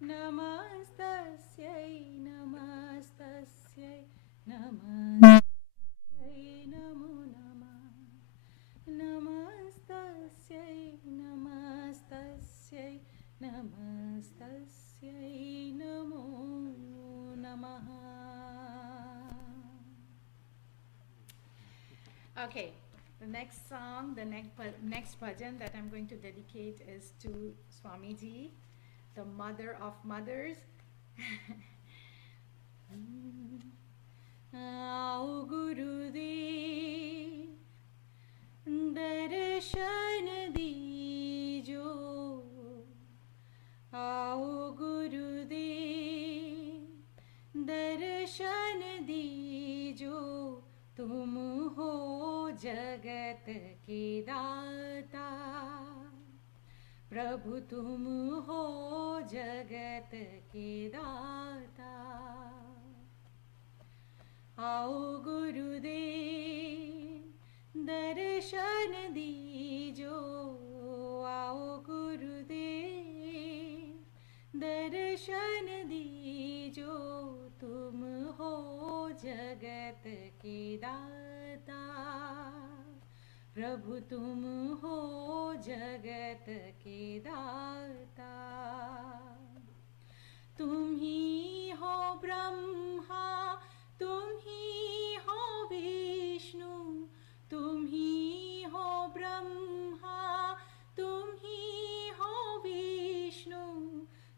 नमस्तस्यै नमस्तस्यै नमस्तस्यै नमो नमः नमस्तस्यै नमस्तस्यै नमस्तस्यै नमो नमः. Okay, the next song, the next bhajan that I'm going to dedicate is to Swamiji, the mother of mothers. Aao Gurudev, darshan dijo. Aao Gurudev, darshan dijo. तुम हो जगत के दाता, प्रभु तुम हो जगत के दाता. आओ गुरुदेव दर्शन दीजो. आओ गुरुदेव दर्शन दीजो. तुम हो जगत के दाता, प्रभु तुम हो जगत के दाता. तुम ही हो ब्रह्मा, तुम ही हो विष्णु. तुम ही हो ब्रह्मा, तुम ही हो विष्णु.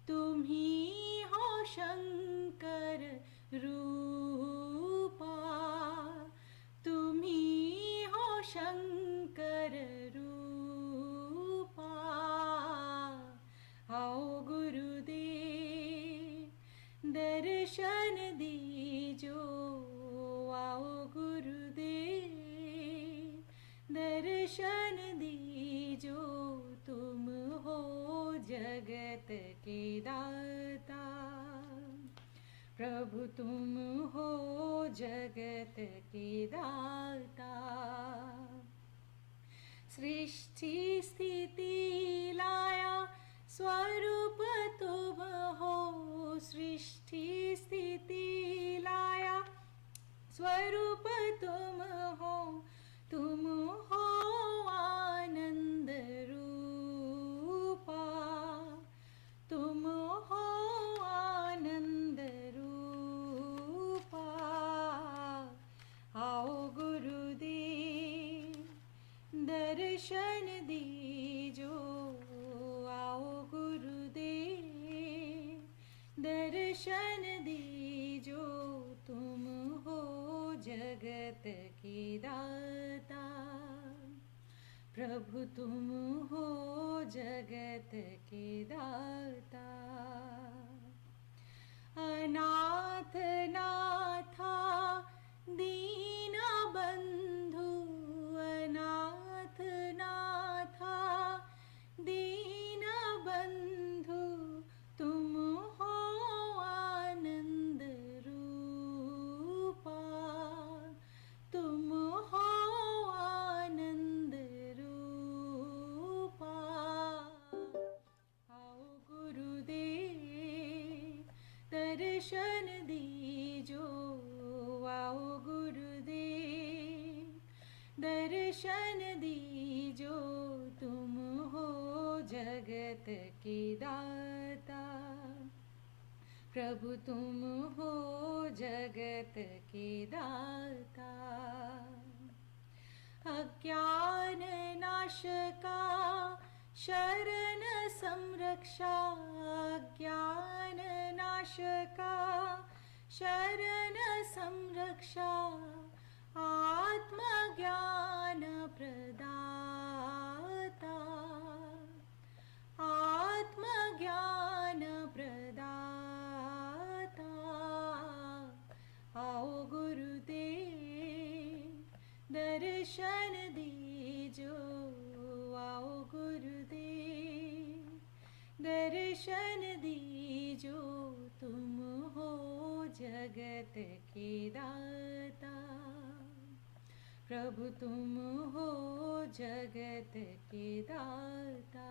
तुम ही हो शंकर रूपा. तुम ही हो शंकर रूपा. आओ गुरुदेव दर्शन दीजो. आओ गुरुदेव दर्शन दीजो. तुम हो जगत के दाता, प्रभु तुम हो जगत के दाता. सृष्टि स्थिति लाया स्वरूप तुम हो. सृष्टि स्थिति लाया स्वरूप तुम हो. तुम हो आनंद रूपा. तुम हो आनंद रूपा. आओ गुरुदेव दर्शन दीजो. आओ गुरुदेव दर्शन दीजो. तुम हो जगत के दाता, प्रभु तुम हो जगत के दाता. अनाथ नाथा दीन बंधु. अनाथ नाथा दीन बंधु. तुम हो आनंद रूपा. तुम हो आनंद रूपा. आओ गुरुदेव दर्शन दीजो. आओ गुरुदेव दर्शन दीजो. तुम हो जगत के दाता, प्रभु तुम हो जगत के दाता. अज्ञान नाशका शरण संरक्षा. अज्ञान नाशका शरण संरक्षा. आत्मज्ञान प्रदाता. आत्मज्ञान प्रदाता. आओ गुरुदेव दर्शन दीजो. आओ गुरुदेव दर्शन दीजो. तुम हो जगत के दाता, प्रभु तुम हो जगत के दाता.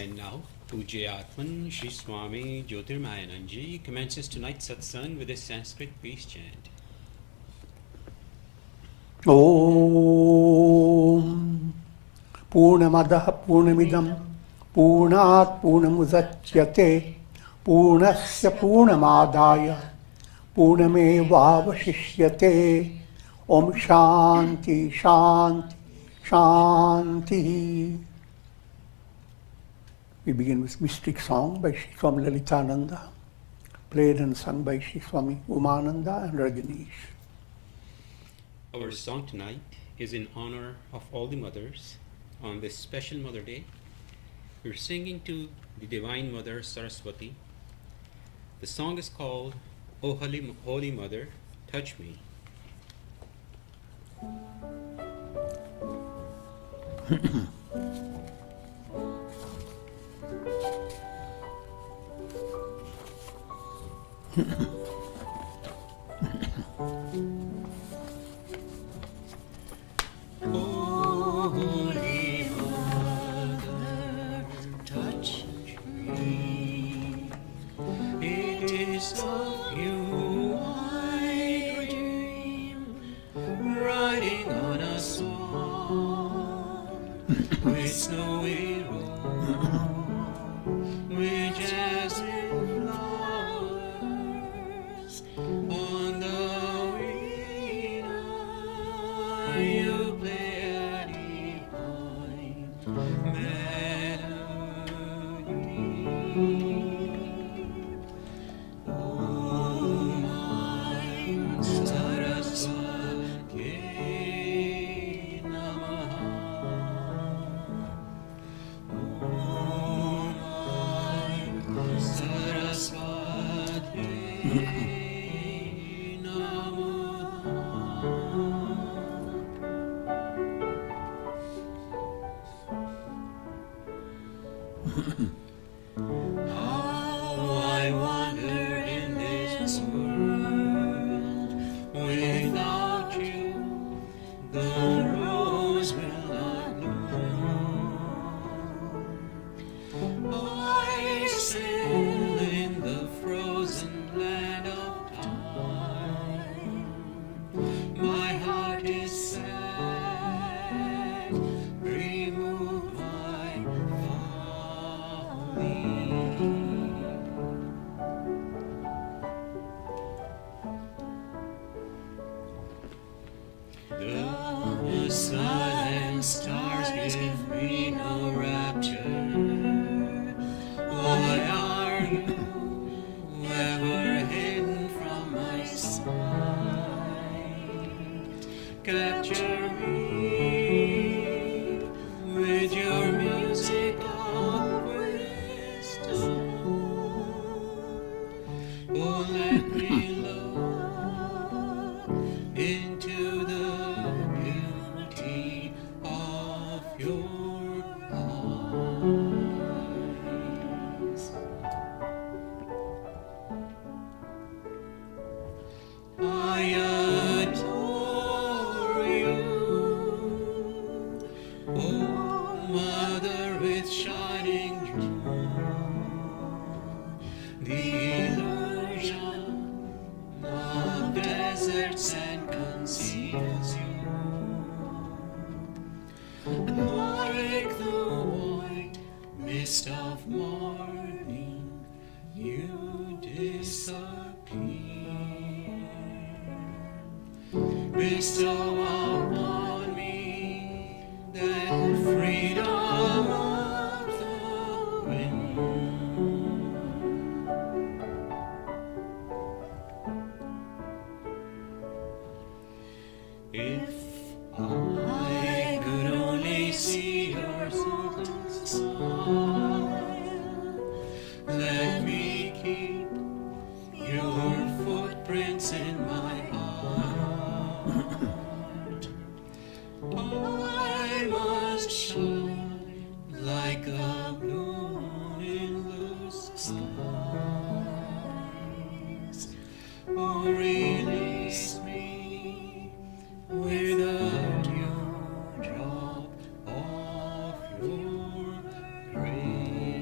And now, Pujyatman Shri Swami Jyotirmayananda commences tonight's satsang with a Sanskrit peace chant. Om Purnamadaha Purnamidam Purnat Purnamudachyate Purnasya Purnamadaya Purnamevavashishyate. Om Shanti Shanti Shanti. We begin with Mystic Song by Sri Swami Lalitananda, played and sung by Sri Swami Umananda and Rajneesh. Our song tonight is in honor of all the mothers on this special Mother Day. We're singing to the Divine Mother Saraswati. The song is called O Holy Mother, Touch Me. Praise.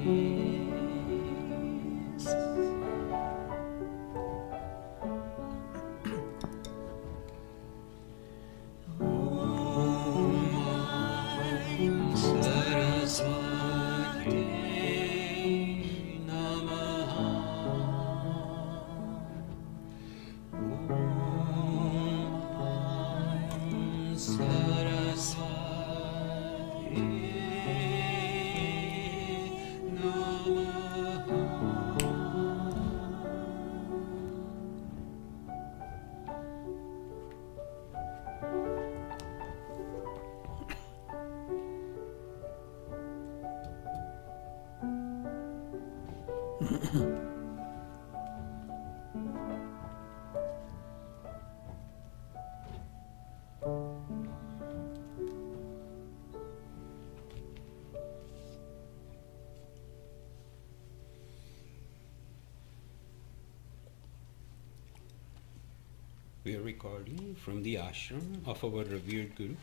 We are recording from the ashram of our revered Guru,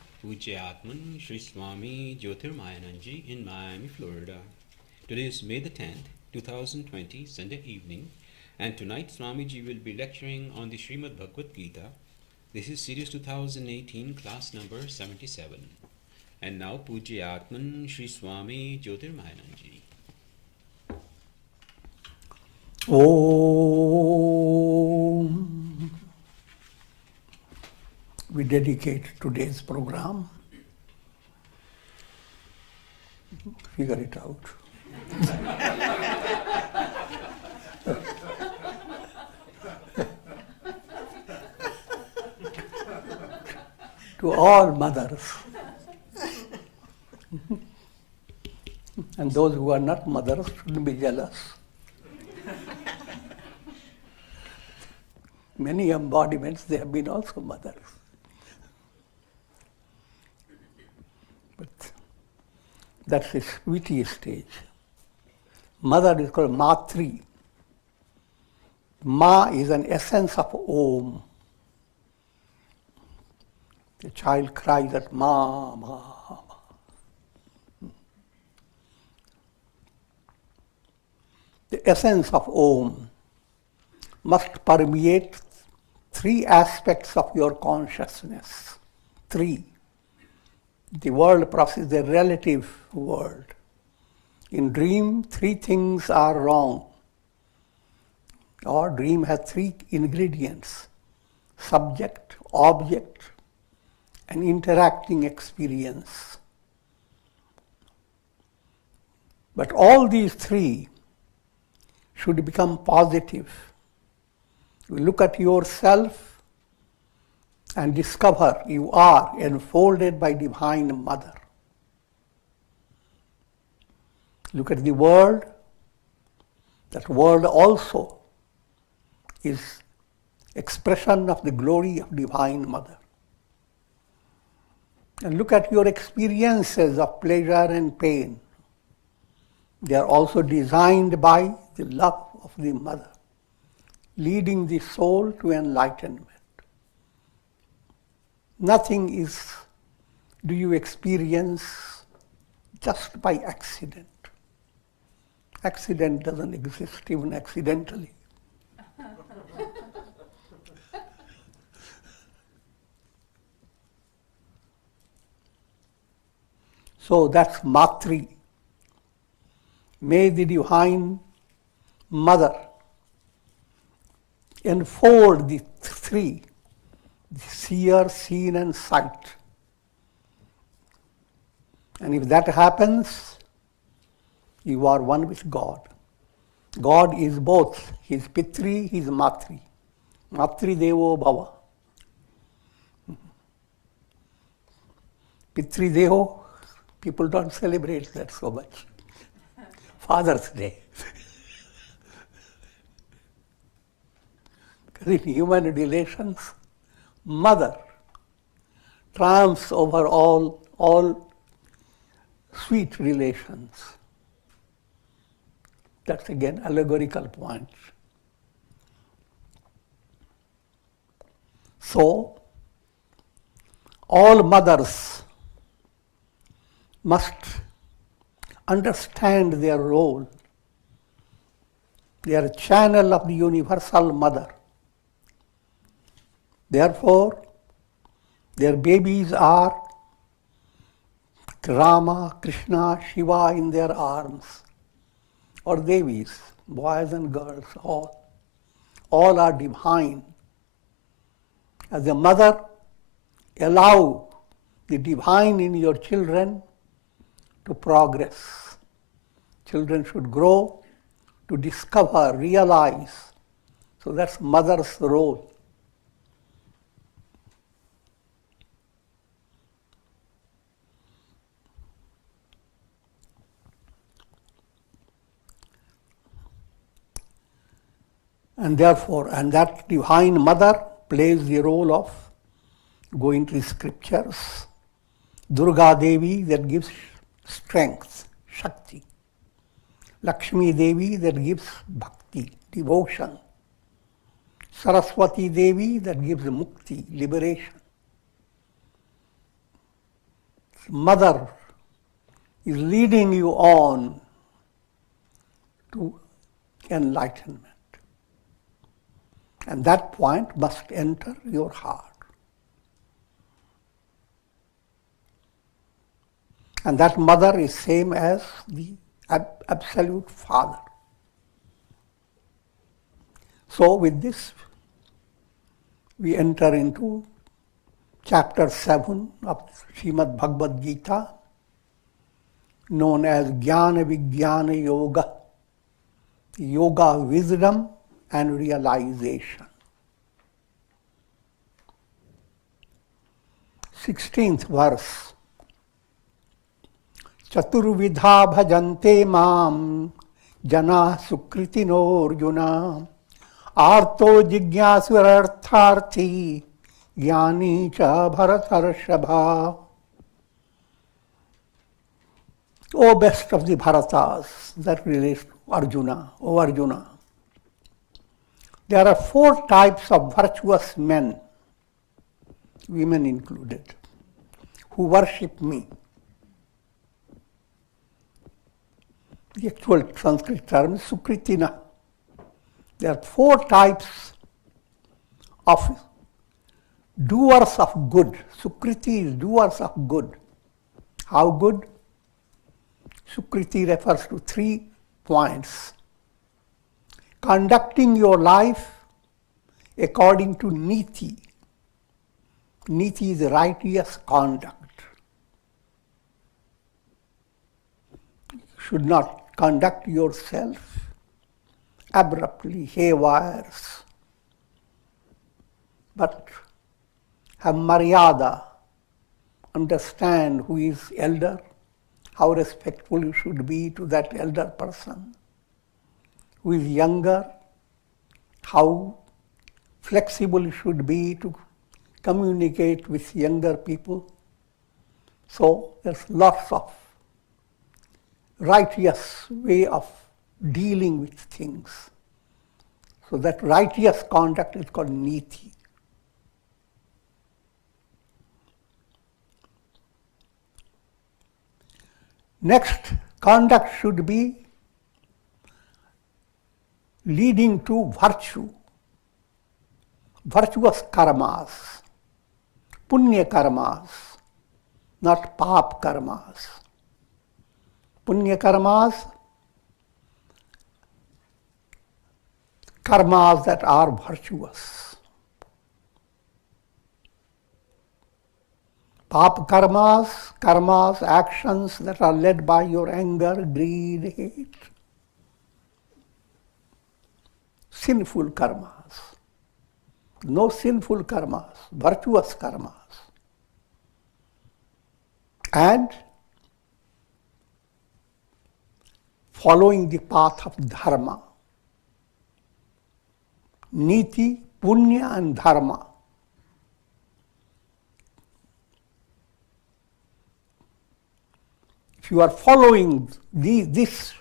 Atman Sri Swami Jyotirmayananda in Miami, Florida. Today is May the 10th, 2020, Sunday evening, and tonight Swamiji will be lecturing on the Srimad Bhagavad Gita. This is Series 2018, class number 77. And now Atman Sri Swami Jyotirmayananda. Om. We dedicate today's program. Figure it out. To all mothers. And those who are not mothers shouldn't be jealous. Many embodiments, they have been also mothers. But that's the sweetie stage. Mother is called Matri. Ma is an essence of Om. The child cries at Ma, Ma, Ma. The essence of Om must permeate three aspects of your consciousness. Three. The world process is a relative world. In dream, three things are wrong. Our dream has three ingredients: subject, object, and interacting experience. But all these three should become positive. You look at yourself and discover you are enfolded by Divine Mother. Look at the world. That world also is expression of the glory of Divine Mother. And look at your experiences of pleasure and pain. They are also designed by the love of the Mother, leading the soul to enlightenment. Nothing do you experience just by accident. Accident doesn't exist even accidentally. So that's Matri. May the Divine Mother enfold the three, the seer, seen and sight. And if that happens, you are one with God. God is both. He is Pitri, He is Matri. Matri Devo Bhava. Pitri Devo, people don't celebrate that so much. Father's Day. Because in human relations, mother triumphs over all sweet relations. That's again allegorical point. So, all mothers must understand their role. They are a channel of the universal mother. Therefore, their babies are Rama, Krishna, Shiva in their arms, or Devis, boys and girls, all are divine. As a mother, allow the divine in your children to progress. Children should grow, to discover, realize. So that's mother's role. And therefore, and that divine mother plays the role of going to the scriptures. Durga Devi, that gives strength, Shakti. Lakshmi Devi, that gives bhakti, devotion. Saraswati Devi, that gives mukti, liberation. Mother is leading you on to enlightenment. And that point must enter your heart. And that mother is same as the absolute father. So with this, we enter into chapter 7 of Srimad Bhagavad Gita, known as Jnana Vijnana Yoga, yoga wisdom and realization. 16th verse. Chaturvidha bhajante mam jana sukritino Arjuna arto jigyasvarartharthi jnani cha bharatarshava. O best of the Bharatas, that relates to Arjuna, O Arjuna. There are 4 types of virtuous men, women included, who worship me. The actual Sanskrit term is Sukritina. There are 4 types of doers of good. Sukriti is doers of good. How good? Sukriti refers to 3 points. Conducting your life according to niti. Niti is righteous conduct. You should not conduct yourself abruptly, haywires, but have maryada, understand who is elder, how respectful you should be to that elder person, who is younger, how flexible you should be to communicate with younger people. So there's lots of righteous way of dealing with things. So that righteous conduct is called niti. Next, conduct should be leading to virtue, virtuous karmas, punya karmas, not pap karmas. Punya karmas, karmas that are virtuous. Pap karmas, karmas, actions that are led by your anger, greed, hate. Sinful karmas. No sinful karmas, virtuous karmas. And following the path of dharma. Niti, punya and dharma. If you are following this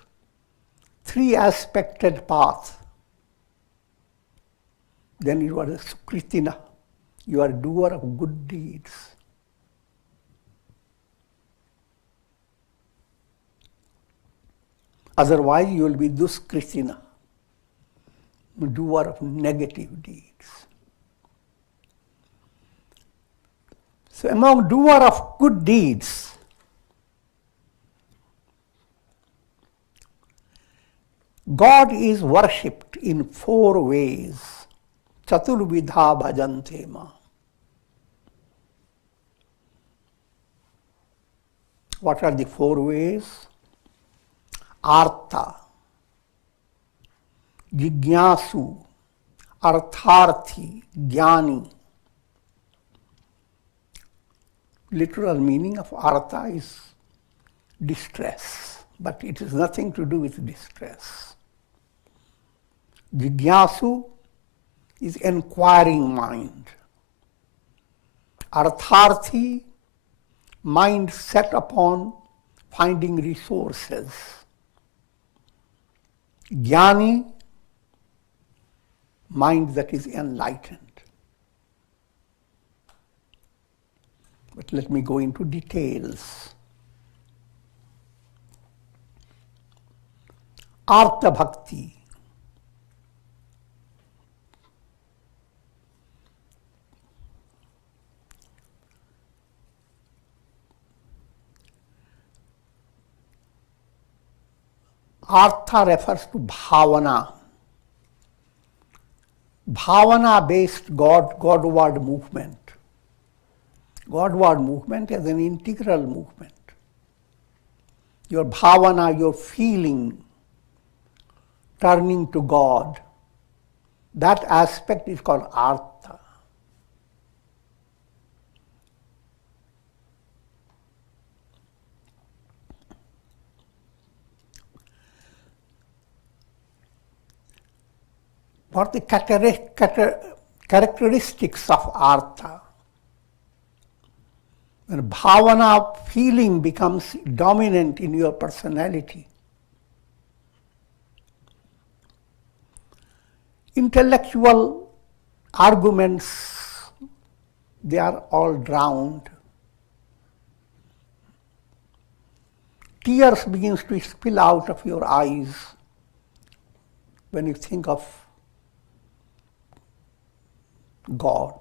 3-aspected path, then you are a sukritina, you are a doer of good deeds. Otherwise, you will be duskritina, doer of negative deeds. So among doer of good deeds, God is worshipped in 4 ways. Chaturvidha bhajante ma. What are the four ways? Artha, Jignasu, Artharthi, Jnani. Literal meaning of artha is distress, but it has nothing to do with distress. Jignasu is inquiring mind. Artharthi, mind set upon finding resources. Jnani, mind that is enlightened. But let me go into details. Artha Bhakti. Artha refers to bhavana. Bhavana-based Godward movement. Godward movement is an integral movement. Your bhavana, your feeling, turning to God, that aspect is called artha. What are the characteristics of artha? When bhavana feeling becomes dominant in your personality, intellectual arguments, they are all drowned. Tears begins to spill out of your eyes when you think of God.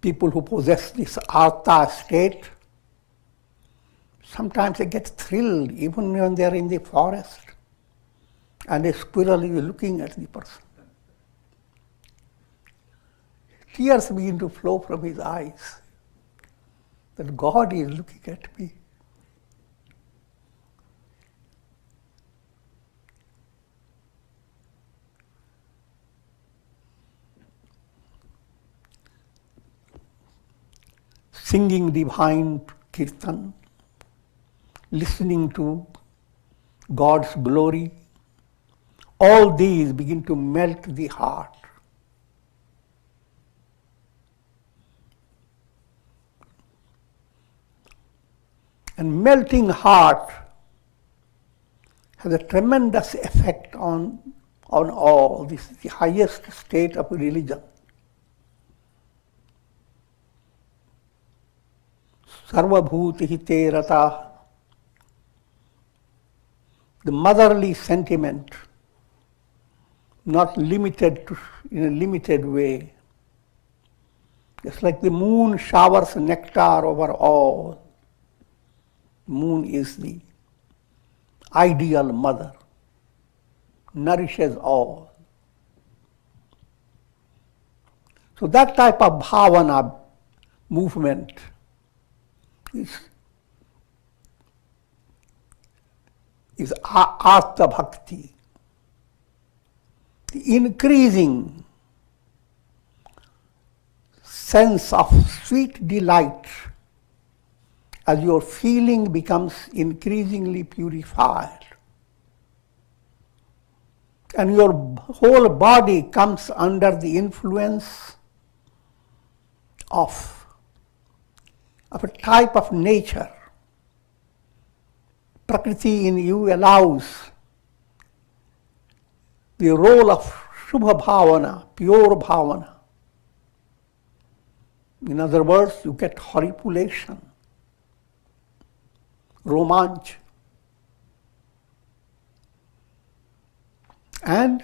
People who possess this artha state, sometimes they get thrilled even when they are in the forest and a squirrel is looking at the person. Tears begin to flow from his eyes that God is looking at me. Singing divine kirtan, listening to God's glory, all these begin to melt the heart. And melting heart has a tremendous effect on all. This is the highest state of religion. Sarvabhuti hite rata. The motherly sentiment, not limited to, in a limited way. Just like the moon showers nectar over all. Moon is the ideal mother, nourishes all. So that type of bhavana movement is artha bhakti, the increasing sense of sweet delight as your feeling becomes increasingly purified. And your whole body comes under the influence of a type of nature. Prakriti in you allows the role of Shubha Bhavana, pure Bhavana. In other words, you get horripilation, romanch. And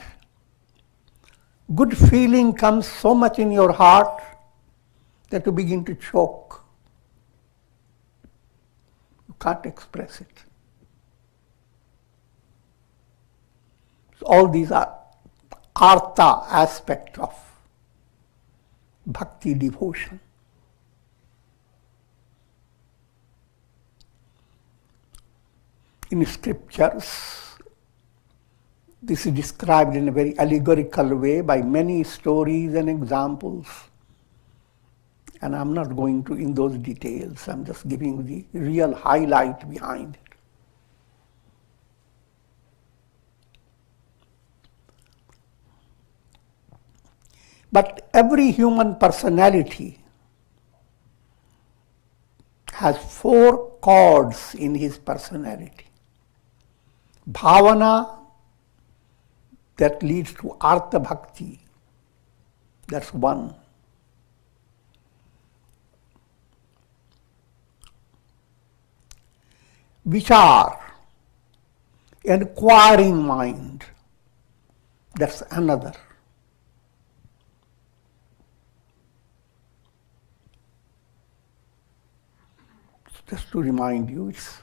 good feeling comes so much in your heart that you begin to choke. You can't express it. So all these are artha aspect of bhakti devotion. In scriptures, this is described in a very allegorical way by many stories and examples. And I'm not going to in those details. I'm just giving the real highlight behind it. But every human personality has 4 chords in his personality. Bhavana, that leads to Artha Bhakti. That's 1. Vichar, inquiring mind. That's another. Just to remind you, it's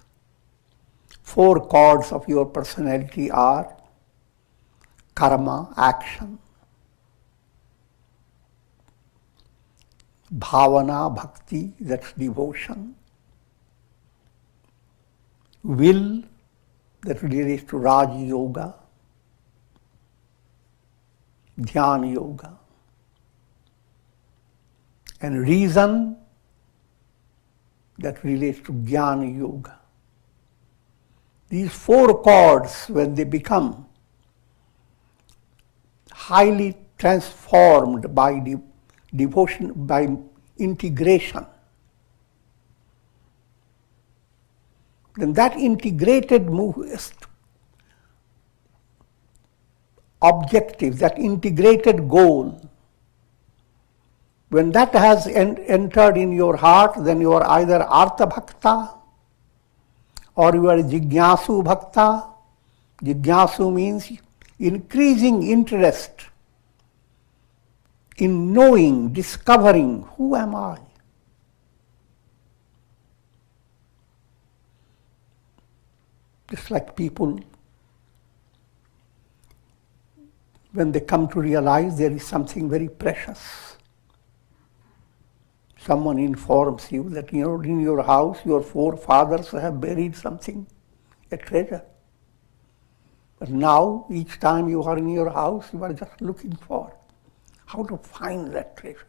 4 chords of your personality are karma, action, bhavana, bhakti, that's devotion, will, that relates to Raj Yoga, Dhyana Yoga, and reason, that relates to Jnana Yoga. These 4 chords, when they become highly transformed by devotion, by integration, then that integrated objective, that integrated goal, when that has entered in your heart, then you are either Artha Bhakta or you are Jignasu Bhakta. Jignasu means increasing interest in knowing, discovering, who am I? Just like people, when they come to realize there is something very precious. Someone informs you that in your house your forefathers have buried something, a treasure. But now, each time you are in your house, you are just looking for how to find that treasure.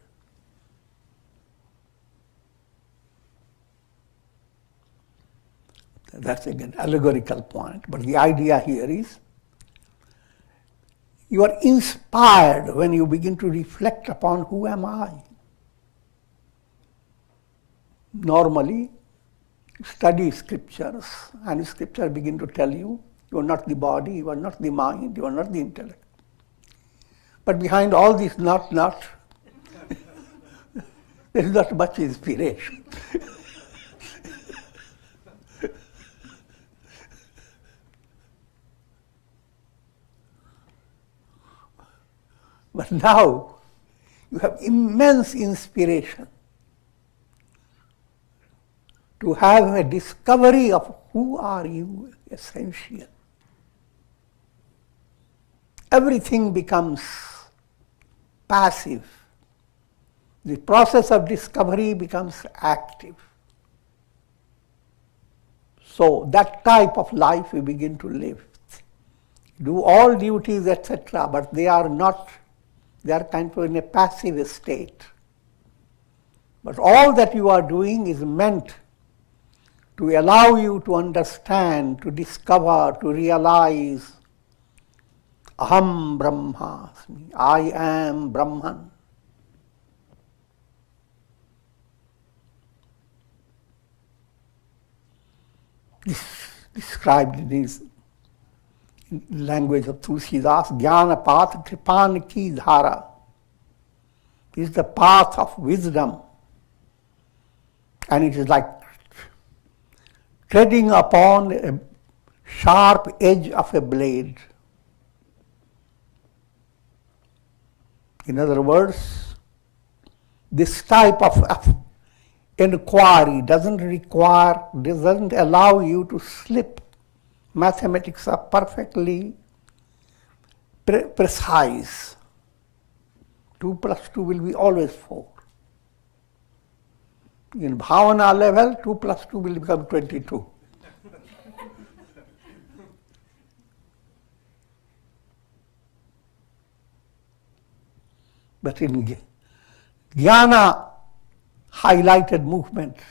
That's again allegorical point, but the idea here is you are inspired when you begin to reflect upon who am I. Normally, study scriptures, and scripture begin to tell you, you are not the body, you are not the mind, you are not the intellect. But behind all this not, there is not much inspiration. But now, you have immense inspiration to have a discovery of who are you, essential. Everything becomes passive. The process of discovery becomes active. So that type of life we begin to live. Do all duties, etc., but they are kind of in a passive state. But all that you are doing is meant to allow you to understand, to discover, to realize, Aham Brahmasmi, I am Brahman. This described in his language of Tulsidas, Jnana Path Kripan Ki Dhara. This is the path of wisdom. And it is like treading upon a sharp edge of a blade. In other words, this type of inquiry doesn't allow you to slip. Mathematics are perfectly precise. 2 plus 2 will be always 4. In bhavana level, 2 plus 2 will become 22. But in jnana highlighted movements,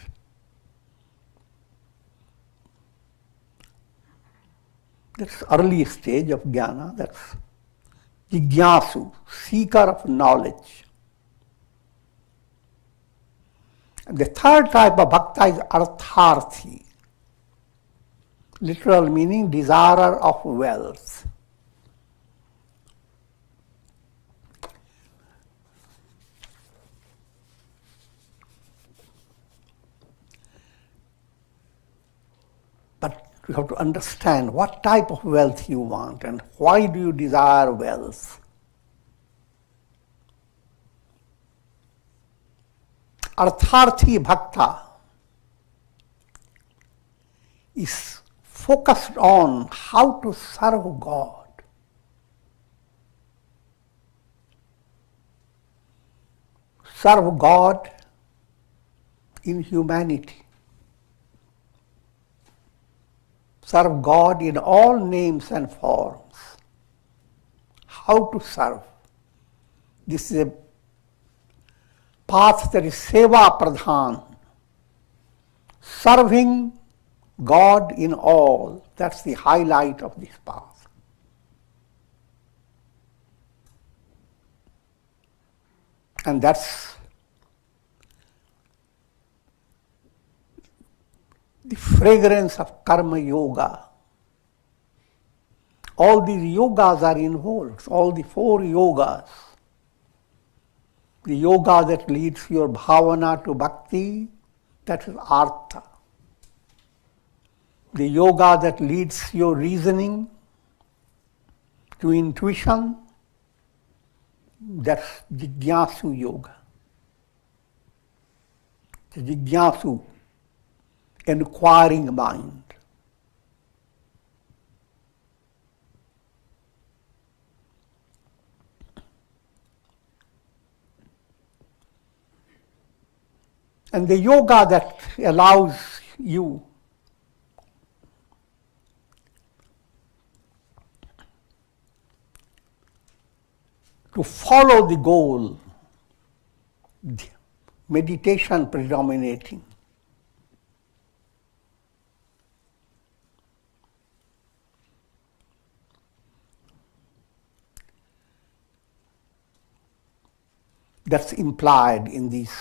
that's early stage of jnana, that's jigyasu, seeker of knowledge. And the third type of bhakta is artharthi, literal meaning desirer of wealth. But you have to understand what type of wealth you want and why do you desire wealth. Artharthi bhakta is focused on how to serve God. Serve God in humanity. Serve God in all names and forms. How to serve. This is a path that is seva pradhan. Serving God in all. That's the highlight of this path. And that's the fragrance of karma yoga. All these yogas are involved, all the 4 yogas. The yoga that leads your bhavana to bhakti, that is artha. The yoga that leads your reasoning to intuition, that's jigyasu yoga. The jigyasu, inquiring mind. And the yoga that allows you to follow the goal, meditation predominating. That's implied in these.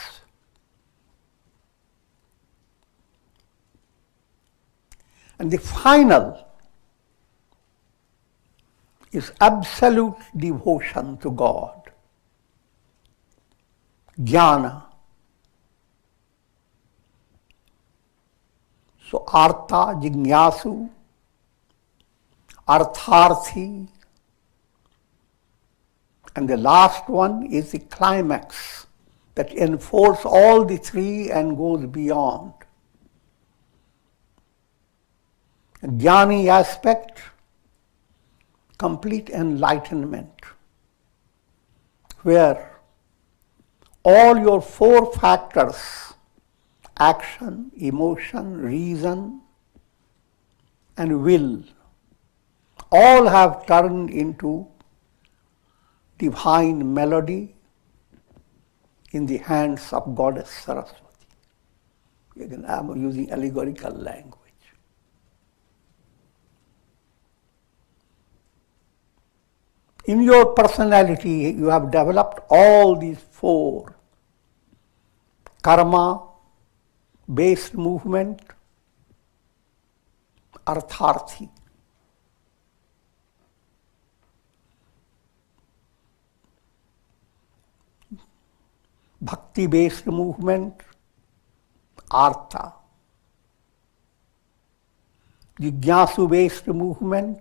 And the final is absolute devotion to God. Jnana. So artha, jignasu, artharthi, and the last one is the climax that enfolds all the 3 and goes beyond. Jnani aspect, complete enlightenment, where all your 4 factors, action, emotion, reason, and will, all have turned into divine melody in the hands of Goddess Saraswati. Again, I am using allegorical language. In your personality, you have developed all these 4 karma-based movement, artharthi. Bhakti-based movement, artha. Jigyasu-based movement,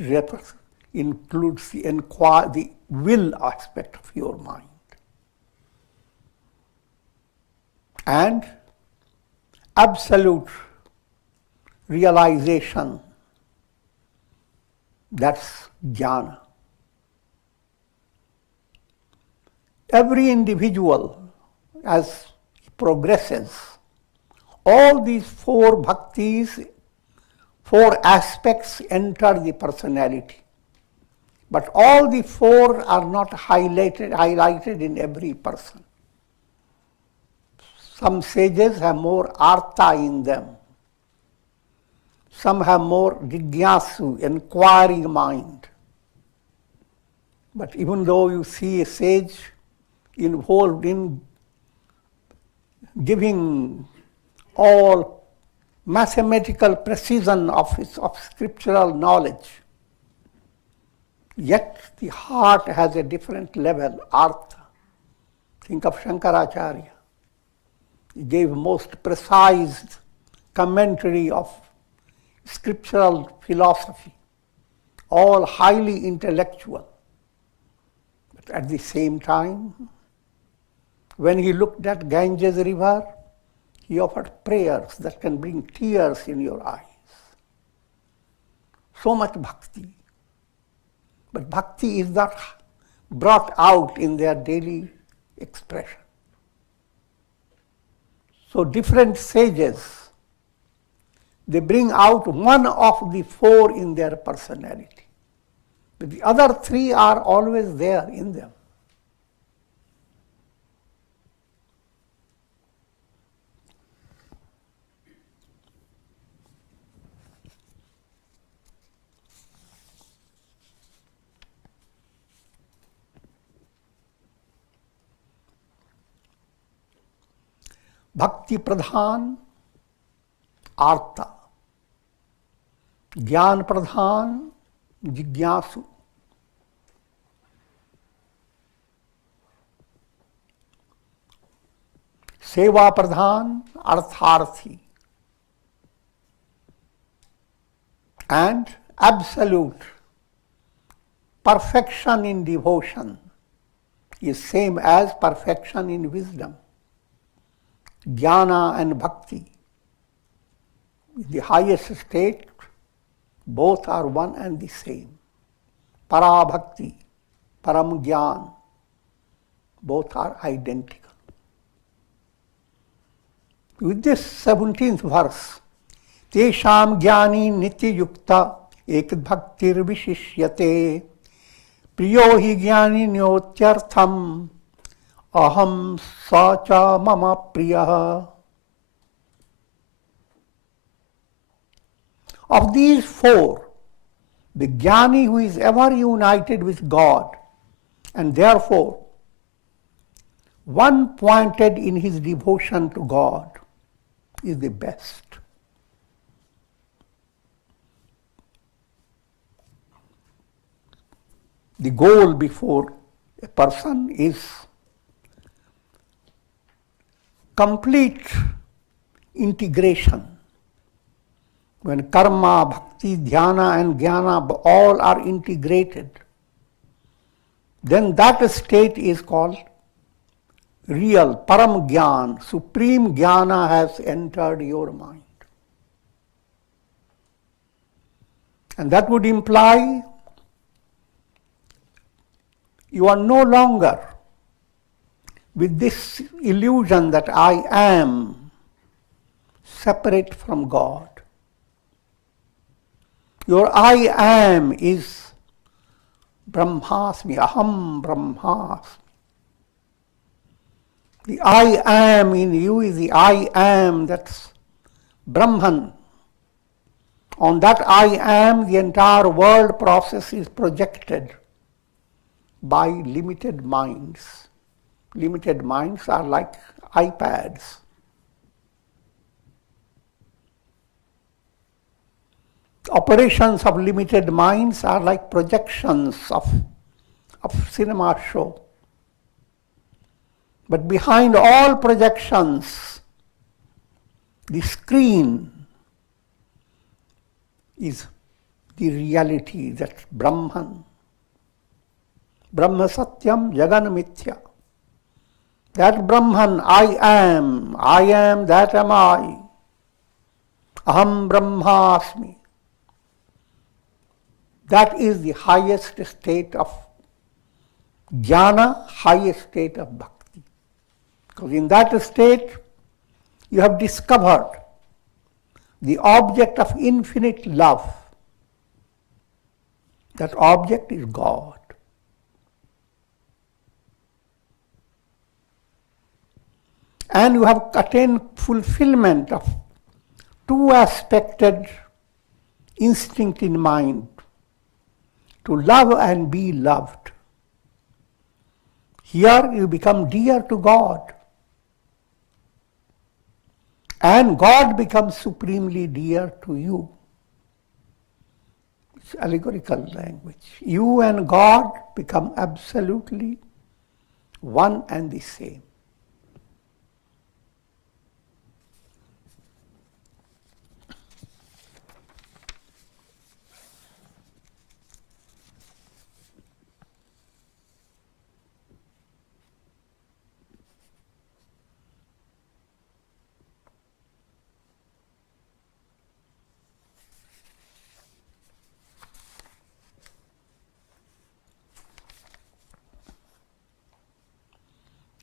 it includes the will aspect of your mind. And absolute realization That's jnana. Every individual, as he progresses, all these four bhaktis, four aspects enter the personality. But all the four are not highlighted in every person. Some sages have more artha in them. Some have more jigyasu, inquiring mind. But even though you see a sage involved in giving all mathematical precision of scriptural knowledge, yet the heart has a different level, artha. Think of Shankaracharya. He gave most precise commentary of scriptural philosophy, all highly intellectual. But at the same time, when he looked at Ganges river, he offered prayers that can bring tears in your eyes. So much bhakti. But bhakti is not brought out in their daily expression. So different sages, they bring out one of the four in their personality. But the other three are always there in them. Bhakti pradhan, artha. Jnana pradhan, jigyasu. Seva pradhan, artharthi. And absolute perfection in devotion is same as perfection in wisdom. Jnana and bhakti, the highest state, both are one and the same. Para bhakti, param jnana, both are identical. With this 17th verse, Tesham jnani nitya yukta ek bhaktir vishishyate priyo hi jnani nyotyartham aham sacha mama priya. Of these four, the jnani who is ever united with God and therefore one pointed in his devotion to God is the best. The goal before a person is complete integration. When karma, bhakti, dhyana and jnana all are integrated, then that state is called real, param jnana, supreme jnana has entered your mind. And that would imply you are no longer with this illusion that I am separate from God. Your I am is Brahmasmi, Aham Brahmasmi. The I am in you is the I am that's Brahman. On that I am, the entire world process is projected by limited minds. Limited minds are like iPads. Operations of limited minds are like projections of cinema show. But behind all projections, the screen is the reality, that's Brahman. Brahma Satyam Jagan Mithya. That Brahman, I am, that am I. Aham Brahmasmi. That is the highest state of jnana, highest state of bhakti. Because in that state, you have discovered the object of infinite love. That object is God. And you have attained fulfillment of two-aspected instinct in mind, to love and be loved. Here you become dear to God, and God becomes supremely dear to you. It's allegorical language. You and God become absolutely one and the same.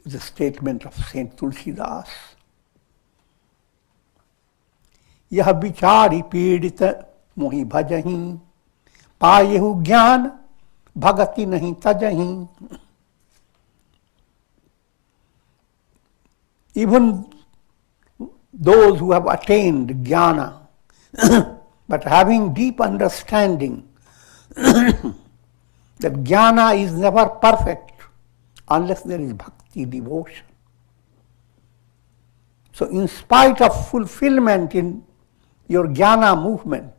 The statement of Saint Tulsidas. यह विचारी पीड़ित मोहि भजहि, पायहु ज्ञान भगति नहीं तजहि. Even those who have attained jnana, but having deep understanding that jnana is never perfect unless there is bhakti, devotion. So in spite of fulfillment in your jnana movement,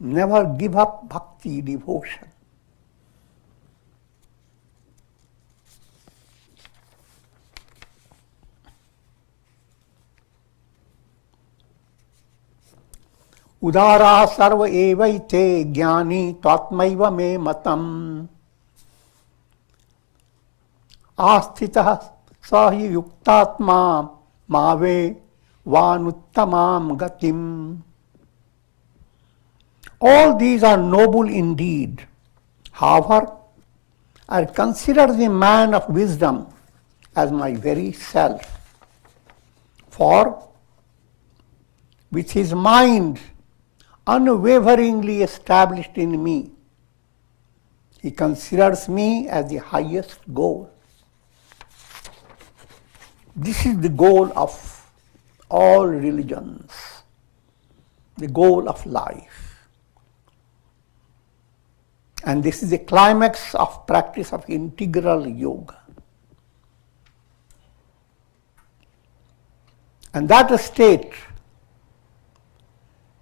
never give up bhakti, devotion. उदारा सर्व एवैते ज्ञानी त्वात्मैव मे मतम्. आस्थितः स हि युक्तात्मा मावे वानुत्तमां गतिम्. All these are noble indeed. However, I consider the man of wisdom as my very self. For with his mind unwaveringly established in me, he considers me as the highest goal. This is the goal of all religions, the goal of life. And this is the climax of practice of integral yoga. And that state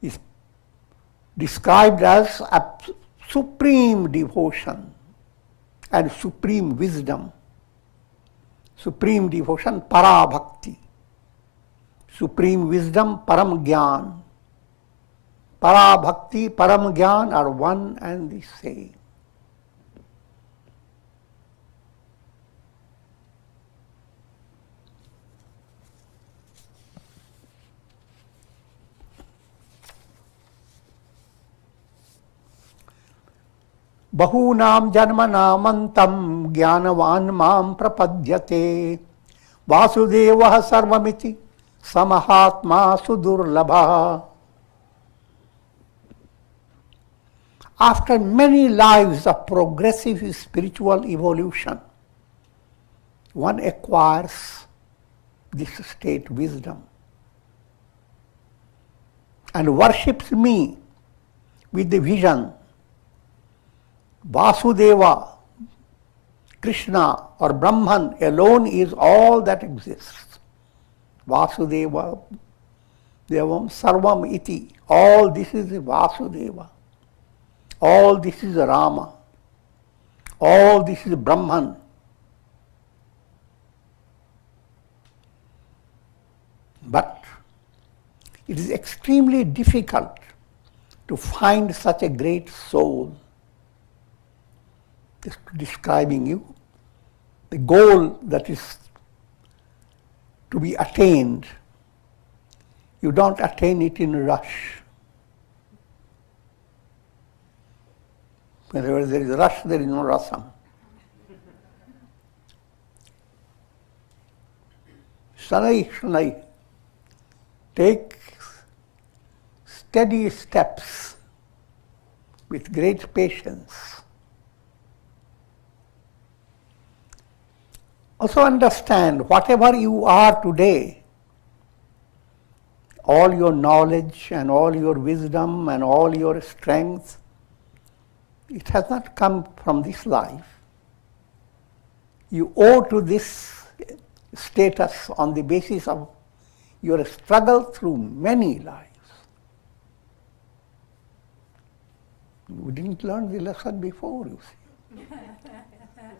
is described as a supreme devotion and supreme wisdom. Supreme devotion, para bhakti. Supreme wisdom, param jnana. Para bhakti, param jnana are one and the same. बहूनां जन्मनामन्तं ज्ञानवान् मां प्रपद्यते. वासुदेवः सर्वमिति समहात्मा सुदुर्लभः. After many lives of progressive spiritual evolution, one acquires this state wisdom and worships me with the vision. Vasudeva, Krishna or Brahman alone is all that exists. Vasudeva, Devam Sarvam Iti. All this is Vasudeva. All this is Rama. All this is Brahman. But it is extremely difficult to find such a great soul. Just describing you, the goal that is to be attained, you don't attain it in a rush. Wherever there is rush, there is no rasam. Shanai, Shanai, take steady steps with great patience. Also understand, whatever you are today, all your knowledge and all your wisdom and all your strength, it has not come from this life. You owe to this status on the basis of your struggle through many lives. We didn't learn the lesson before, you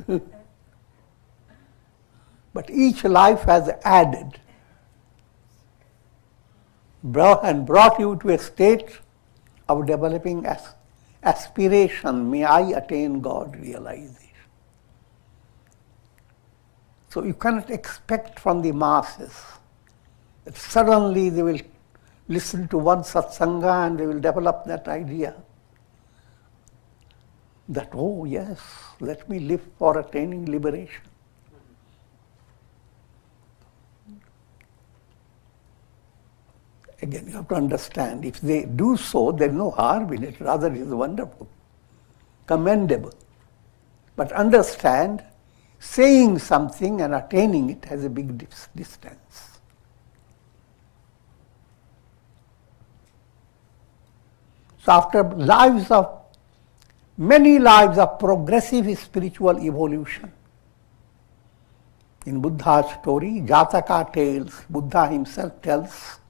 see. But each life has added and brought you to a state of developing aspiration. May I attain God realization. So you cannot expect from the masses that suddenly they will listen to one satsanga and they will develop that idea that, oh yes, let me live for attaining liberation. Again, you have to understand, if they do so, there is no harm in it. Rather, it is wonderful, commendable. But understand, saying something and attaining it has a big distance. So after many lives of progressive spiritual evolution, in Buddha's story, Jataka tells, Buddha himself tells,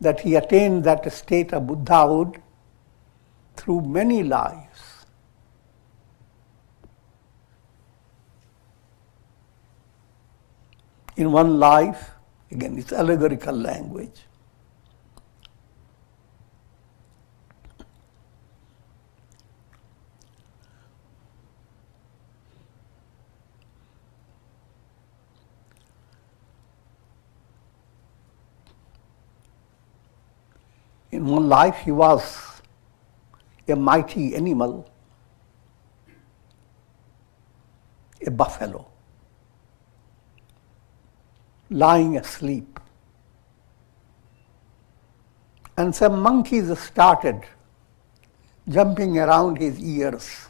that he attained that state of Buddhahood through many lives. In one life, again, it's allegorical language. In one life, he was a mighty animal, a buffalo, lying asleep. And some monkeys started jumping around his ears.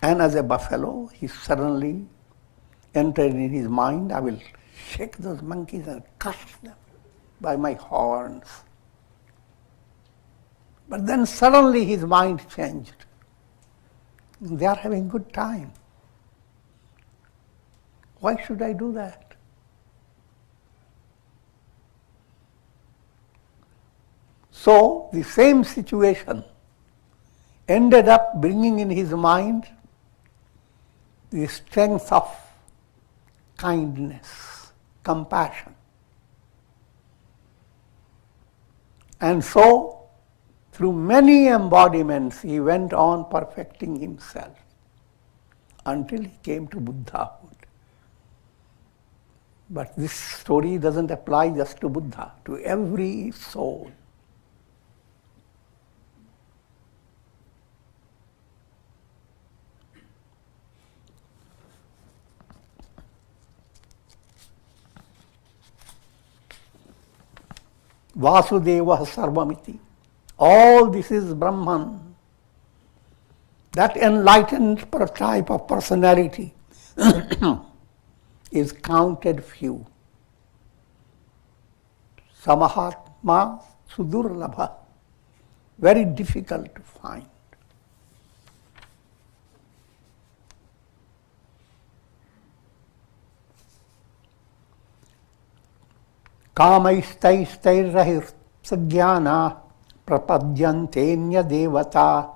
And as a buffalo, he suddenly entered in his mind, I will shake those monkeys and crush them by my horns. But then suddenly his mind changed. They are having good time. Why should I do that? So the same situation ended up bringing in his mind the strength of kindness, compassion. And so, through many embodiments, he went on perfecting himself until he came to Buddhahood. But this story doesn't apply just to Buddha, to every soul. Vasudeva Sarvamiti. All this is Brahman. That enlightened type of personality is counted few. Samahatma Sudurlabha. Very difficult to find. Kamaistaistairahir sagyana prapadyantenya devata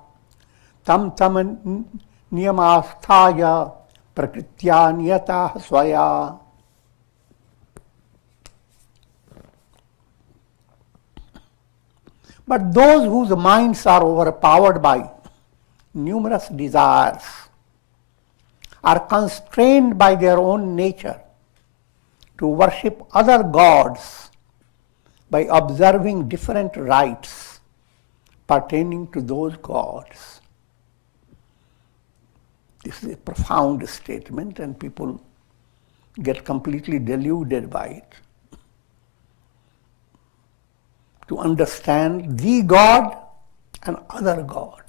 tam tam niyamasthaya prakritya niyata swaya. But those whose minds are overpowered by numerous desires are constrained by their own nature to worship other gods by observing different rites pertaining to those gods. This is a profound statement and people get completely deluded by it. To understand the God and other gods.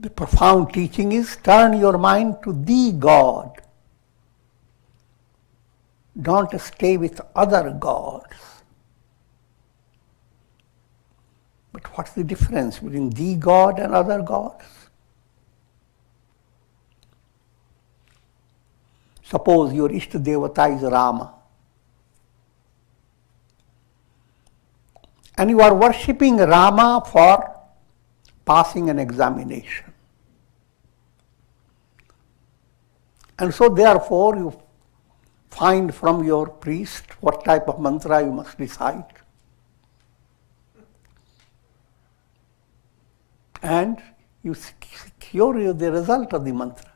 The profound teaching is turn your mind to the God. Don't stay with other gods. But what's the difference between the God and other gods? Suppose your Ishta Devata is Rama. And you are worshipping Rama for passing an examination. And so therefore you find from your priest what type of mantra you must recite. And you secure the result of the mantra.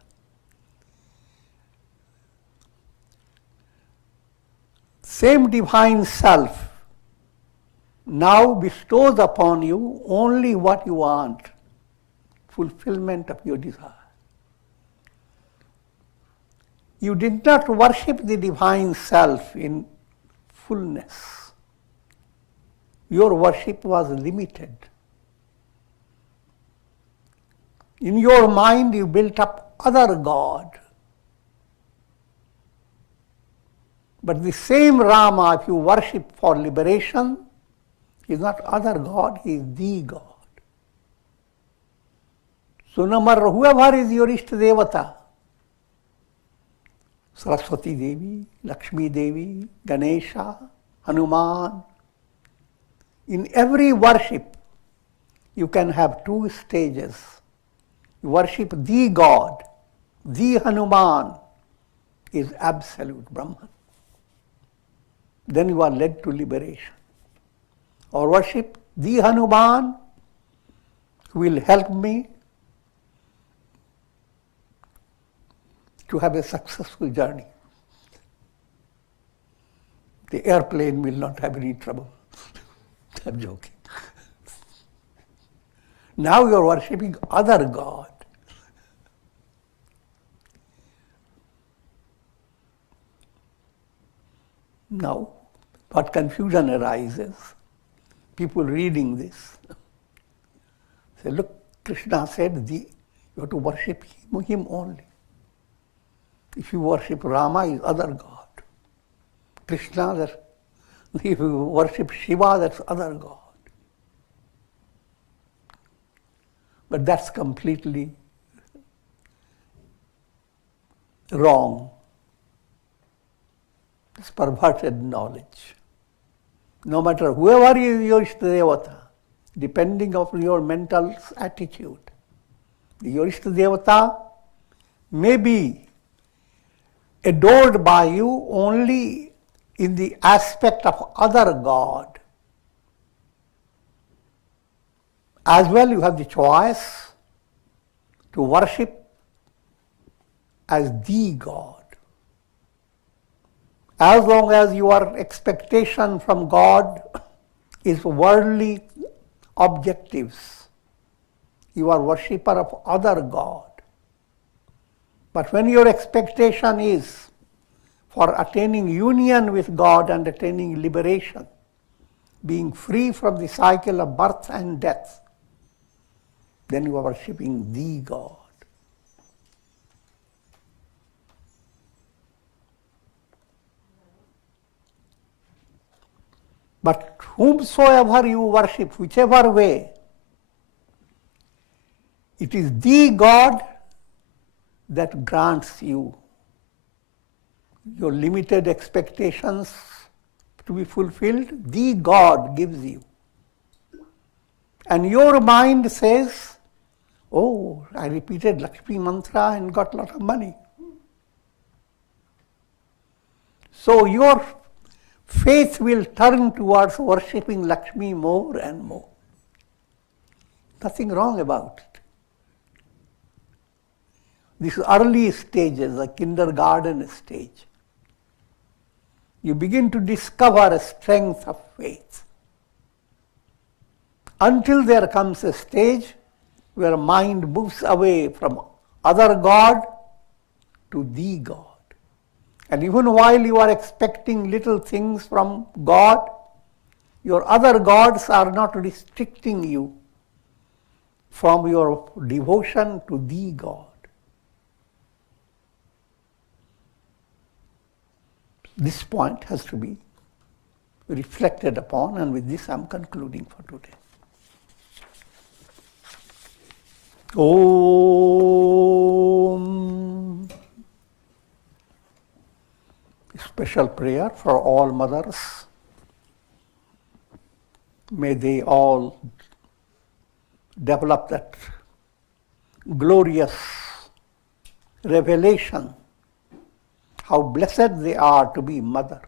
Same divine self now bestows upon you only what you want, fulfillment of your desire. You did not worship the divine self in fullness. Your worship was limited. In your mind you built up other God. But the same Rama, if you worship for liberation, he is not other God, he is the God. So no matter whoever is your Ishta Devata, Saraswati Devi, Lakshmi Devi, Ganesha, Hanuman, in every worship you can have two stages. You worship the God, the Hanuman is absolute Brahman. Then you are led to liberation. Or worship the Hanuman who will help me to have a successful journey. The airplane will not have any trouble. I'm joking. Now you are worshipping other God. Now, what confusion arises, people reading this say, look, Krishna said you have to worship him only. If you worship Rama, is other God. Krishna, if you worship Shiva, that's other God. But that's completely wrong. It's perverted knowledge. No matter whoever is your Ishta Devata, depending on your mental attitude, your Ishta Devata may be adored by you only in the aspect of other God. As well, you have the choice to worship as the God. As long as your expectation from God is worldly objectives, you are worshipper of other God. But when your expectation is for attaining union with God and attaining liberation, being free from the cycle of birth and death, then you are worshipping the God. But whomsoever you worship, whichever way, it is the God that grants you your limited expectations to be fulfilled. The God gives you. And your mind says, oh, I repeated Lakshmi mantra and got a lot of money. So your faith will turn towards worshipping Lakshmi more and more. Nothing wrong about it. These early stages, the kindergarten stage, you begin to discover a strength of faith. until there comes a stage where mind moves away from other God to the God. And even while you are expecting little things from God, your other gods are not restricting you from your devotion to the God. This point has to be reflected upon, and with this I am concluding for today. Om. Special prayer for all mothers. May they all develop that glorious revelation how blessed they are to be mother.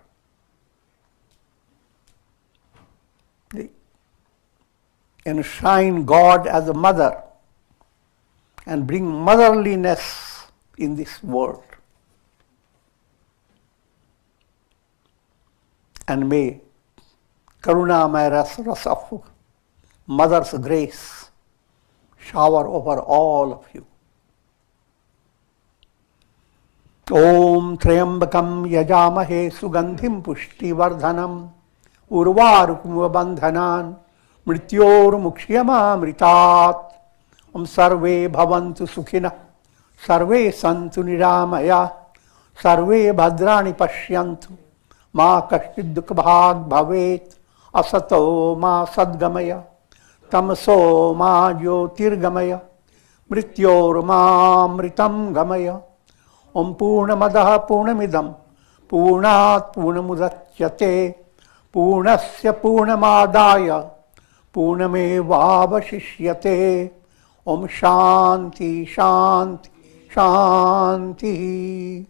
They enshrine God as a mother and bring motherliness in this world. And may Karunamaya rasa of Mother's grace shower over all of you. Om Triambakam Yajamahe Sugandhim Pushti Vardhanam Urvarukum Bandhanan Mrityor Mukhyama Mritat Om Sarve Bhavantu Sukhina Sarve Santu Niramaya Sarve Bhadrani Pashyantu Ma Kashchid Dukbhag Bhavet Asato Ma Sadgamaya Tamso Ma Jyotirgamaya Mrityor Ma Mritam Gamaya Om Purnamadaha Purnamidam Purnat Purnamudachyate Purnasya Purnamadaya Purnamevavashishyate Om Shanti Shanti Shanti.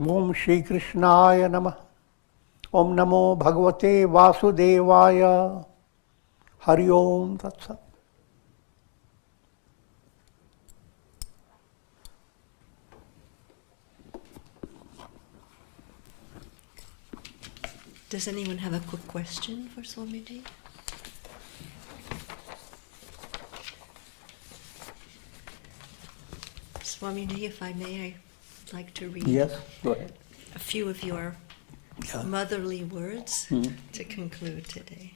Om Shri Krishnaya Namah. Om Namo Bhagavate Vasudevaya. Hari Om Tat Sat. Does anyone have a quick question for Swamiji? Swamiji, if I may, I'd like to read Yes, go ahead. a few of your motherly words to conclude today.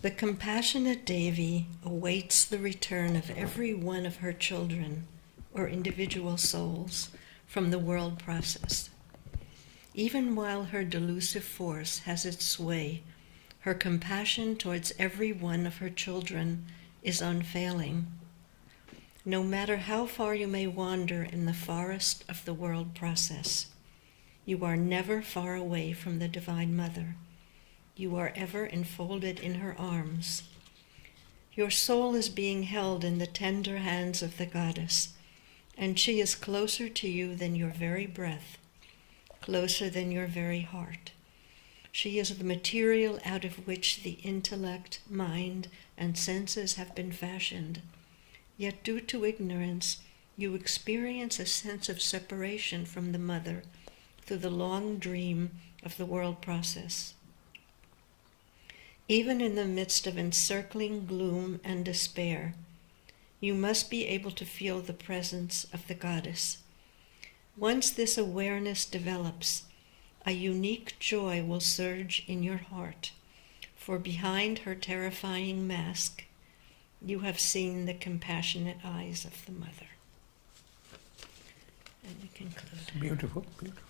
The compassionate Devi awaits the return of every one of her children or individual souls from the world process. Even while her delusive force has its sway, her compassion towards every one of her children is unfailing. No matter how far you may wander in the forest of the world process, you are never far away from the Divine Mother. You are ever enfolded in her arms. Your soul is being held in the tender hands of the Goddess, and she is closer to you than your very breath, closer than your very heart. She is the material out of which the intellect, mind, and senses have been fashioned. Yet due to ignorance, you experience a sense of separation from the Mother through the long dream of the world process. Even in the midst of encircling gloom and despair, you must be able to feel the presence of the Goddess. Once this awareness develops, a unique joy will surge in your heart, for behind her terrifying mask, you have seen the compassionate eyes of the Mother. And we conclude. Beautiful, beautiful.